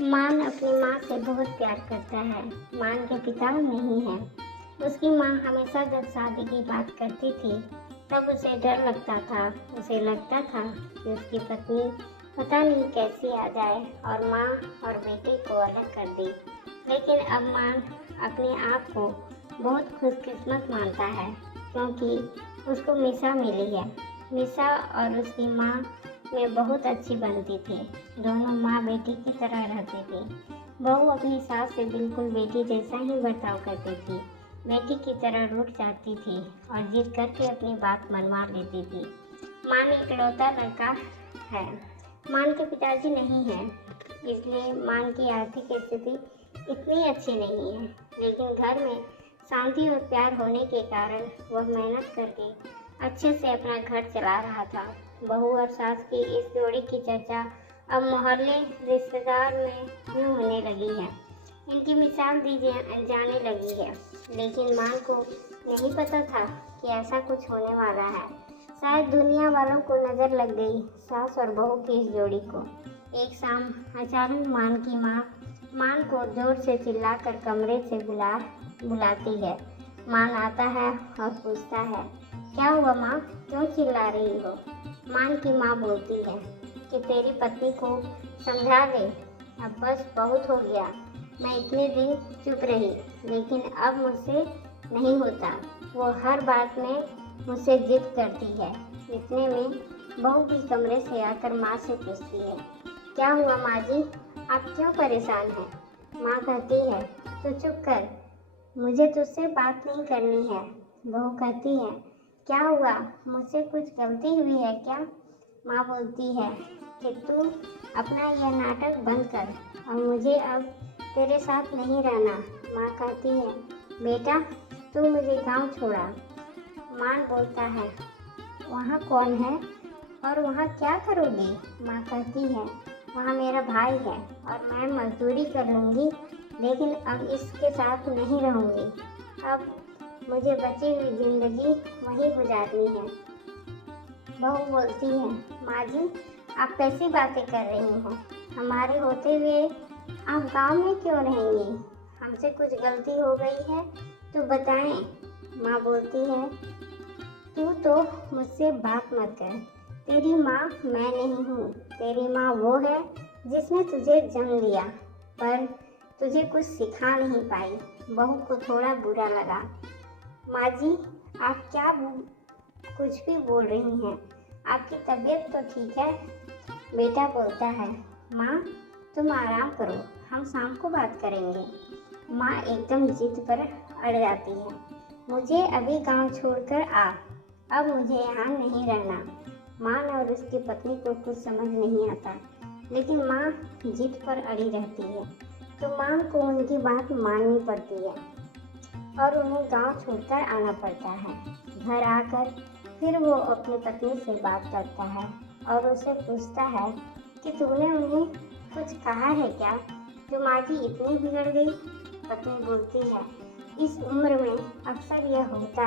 मान अपनी माँ से बहुत प्यार करता है। मान के पिता नहीं है। उसकी माँ हमेशा जब शादी की बात करती थी तब उसे डर लगता था। उसे लगता था कि उसकी पत्नी पता नहीं कैसी आ जाए और माँ और बेटे को अलग कर दे। लेकिन अब मान अपने आप को बहुत खुशकिस्मत मानता है क्योंकि उसको मिशा मिली है। मिशा और उसकी माँ में बहुत अच्छी बनती थी। दोनों माँ बेटी की तरह रहती थी। बहू अपनी सास से बिल्कुल बेटी जैसा ही बर्ताव करती थी। बेटी की तरह रूठ जाती थी और जिद करके अपनी बात मनवा लेती थी। मान इकलौता लड़का है। मान के पिताजी नहीं हैं, इसलिए मान की आर्थिक स्थिति इतनी अच्छी नहीं है। लेकिन घर में शांति और प्यार होने के कारण वह मेहनत करके अच्छे से अपना घर चला रहा था। बहू और सास की इस जोड़ी की चर्चा अब मोहल्ले रिश्तेदार में यूँ होने लगी है। इनकी मिसाल दी जाने लगी है। लेकिन मान को नहीं पता था कि ऐसा कुछ होने वाला है। शायद दुनिया वालों को नज़र लग गई सास और बहू की इस जोड़ी को। एक शाम अचानक मान की माँ मान को जोर से चिल्लाकर कमरे से बुलाती है। मान आता है और पूछता है, क्या हुआ माँ, क्यों चिल्ला रही हो? मान की माँ बोलती है कि तेरी पत्नी को समझा दे, अब बस बहुत हो गया। मैं इतने दिन चुप रही लेकिन अब मुझसे नहीं होता। वो हर बात में मुझसे जिद करती है। इतने में बहू भी कमरे से आकर माँ से पूछती है, क्या हुआ माँ जी, आप क्यों परेशान हैं? माँ कहती है, तो चुप कर, मुझे तुझसे बात नहीं करनी है। बहू कहती है, क्या हुआ, मुझसे कुछ गलती हुई है क्या? माँ बोलती है कि तू अपना यह नाटक बंद कर और मुझे अब तेरे साथ नहीं रहना। माँ कहती है, बेटा तू मुझे गांव छोड़ा। मान बोलता है, वहाँ कौन है और वहाँ क्या करोगी? माँ कहती है, वहाँ मेरा भाई है और मैं मजदूरी कर लूँगी, लेकिन अब इसके साथ नहीं रहूँगी। अब मुझे बची हुई ज़िंदगी वहीं गुजारनी है। बहू बोलती है, माँ जी आप कैसी बातें कर रही हैं? हमारे होते हुए आप गांव में क्यों रहेंगी? हमसे कुछ गलती हो गई है तो बताएं। माँ बोलती है, तू तो मुझसे बात मत कर। तेरी माँ मैं नहीं हूँ। तेरी माँ वो है जिसने तुझे जन्म दिया पर तुझे कुछ सिखा नहीं पाई। बहू को थोड़ा बुरा लगा। माँ जी आप क्या कुछ भी बोल रही हैं? आपकी तबीयत तो ठीक है? बेटा बोलता है, माँ तुम आराम करो, हम शाम को बात करेंगे। माँ एकदम जिद पर अड़ जाती है, मुझे अभी गांव छोड़कर आ, अब मुझे यहाँ नहीं रहना। मान और उसकी पत्नी को कुछ समझ नहीं आता, लेकिन माँ जिद पर अड़ी रहती है तो मान को उनकी बात माननी पड़ती है और उन्हें गांव छोड़कर आना पड़ता है। घर आकर फिर वो अपनी पत्नी से बात करता है और उसे पूछता है कि तूने उन्हें कुछ कहा है क्या, जो माँ जी इतनी बिगड़ गई? पत्नी बोलती है, इस उम्र में अक्सर यह होता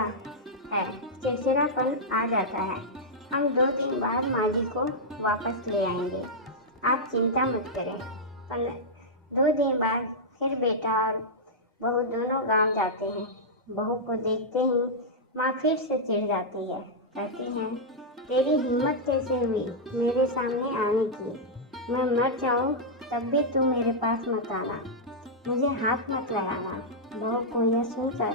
है, चिड़चिड़ापन आ जाता है। हम 2 दिन बाद माँ जी को वापस ले आएंगे, आप चिंता मत करें। 2 दिन बाद फिर बेटा और बहू दोनों गांव जाते हैं। बहू को देखते ही माँ फिर से चिढ़ जाती है। कहती हैं, तेरी हिम्मत कैसे हुई मेरे सामने आने की? मैं मर जाऊँ तब भी तू मेरे पास मत आना, मुझे हाथ मत लगाना। बहू को यह सुनकर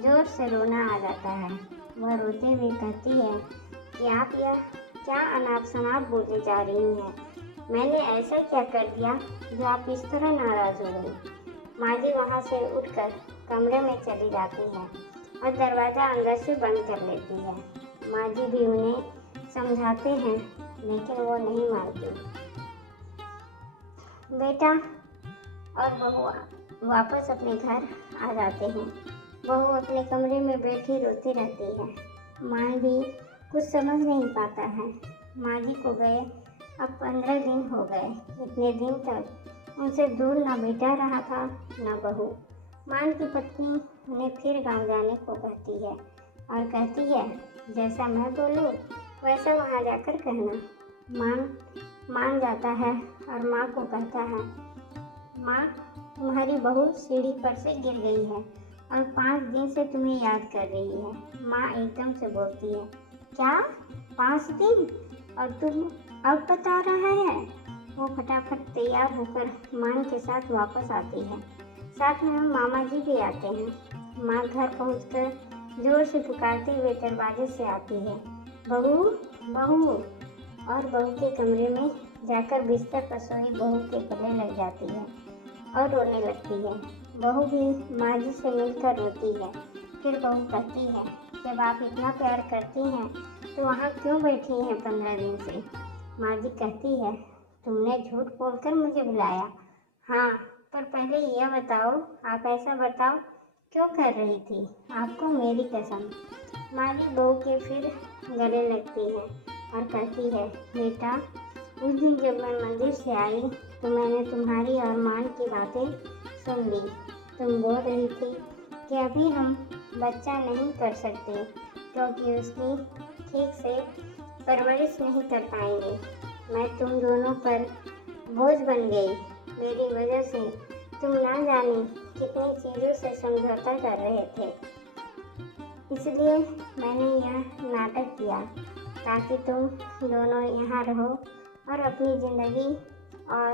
जोर से रोना आ जाता है। वह रोते हुए कहती है कि आप यह क्या अनाप शनाप बोले जा रही हैं? मैंने ऐसा क्या कर दिया जो आप इस तरह नाराज़ हो गई? माँ जी वहाँ से उठकर कमरे में चली जाती है और दरवाज़ा अंदर से बंद कर लेती है। माँ जी भी उन्हें समझाते हैं लेकिन वो नहीं मानती। बेटा और बहू वापस अपने घर आ जाते हैं। बहू अपने कमरे में बैठी रोती रहती है। माँ भी कुछ समझ नहीं पाता है। माँ जी को गए अब 15 दिन हो गए। इतने दिन तक उनसे दूर ना बेटा रहा था ना बहू। मान की पत्नी उन्हें फिर गांव जाने को कहती है और कहती है, जैसा मैं बोलूँ वैसा वहाँ जाकर कहना। मान मान जाता है और माँ को कहता है, माँ, तुम्हारी बहू सीढ़ी पर से गिर गई है और 5 दिन से तुम्हें याद कर रही है। माँ एकदम से बोलती है, क्या 5 दिन? और तुम अब बता रहा है? वो फटाफट तैयार होकर मान के साथ वापस आती है। साथ में मामा जी भी आते हैं। माँ घर पहुंचकर जोर से पुकारते हुए दरवाजे से आती है, बहू, बहू। और बहू के कमरे में जाकर बिस्तर पर सोई बहू के गले लग जाती है और रोने लगती है। बहू भी माँ जी से मिलकर रोती है। फिर बहू कहती है, जब आप इतना प्यार करती हैं तो वहाँ क्यों बैठी हैं 15 दिन से? माँ जी कहती है, तुमने झूठ बोलकर मुझे बुलाया। हाँ, पर पहले यह बताओ, आप ऐसा बर्ताव क्यों कर रही थी? आपको मेरी कसम। माँ जी बहू के फिर गले लगती है और कहती है, बेटा, उस दिन जब मैं मंदिर से आई तो मैंने तुम्हारी और मान की बातें सुन ली। तुम बोल रही थी कि अभी हम बच्चा नहीं कर सकते क्योंकि उसकी ठीक से परवरिश नहीं कर पाएंगे। मैं तुम दोनों पर बोझ बन गई। मेरी वजह से तुम ना जाने कितनी चीज़ों से समझौता कर रहे थे। इसलिए मैंने यह नाटक किया ताकि तुम दोनों यहाँ रहो और अपनी ज़िंदगी और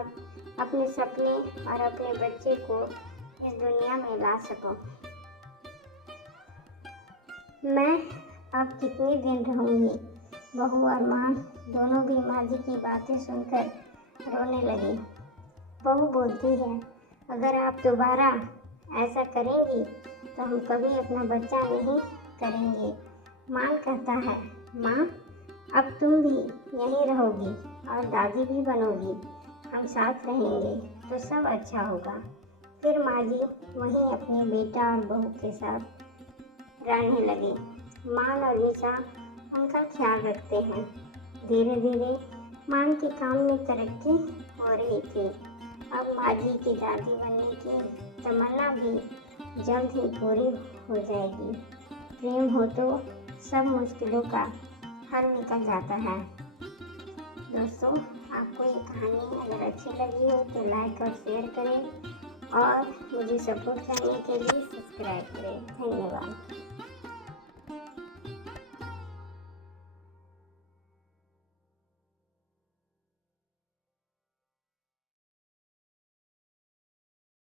अपने सपने और अपने बच्चे को इस दुनिया में ला सको। मैं अब कितने दिन रहूँगी? बहू और माँ दोनों भी माँ जी की बातें सुनकर रोने लगी। बहू बोलती है, अगर आप दोबारा ऐसा करेंगी तो हम कभी अपना बच्चा नहीं करेंगे। मान कहता है, माँ, अब तुम भी यहीं रहोगी और दादी भी बनोगी। हम साथ रहेंगे तो सब अच्छा होगा। फिर माँ जी वहीं अपने बेटा और बहू के साथ रहने लगे। मान और निशा उनका ख्याल रखते हैं। धीरे धीरे मान के काम में तरक्की हो रही थी। अब माँ जी की दादी बनने की तमन्ना भी जल्द ही पूरी हो जाएगी। प्रेम हो तो सब मुश्किलों का हल निकल जाता है। दोस्तों, आपको ये कहानी अगर अच्छी लगी हो तो लाइक और शेयर करें और मुझे सपोर्ट करने के लिए सब्सक्राइब करें। धन्यवाद।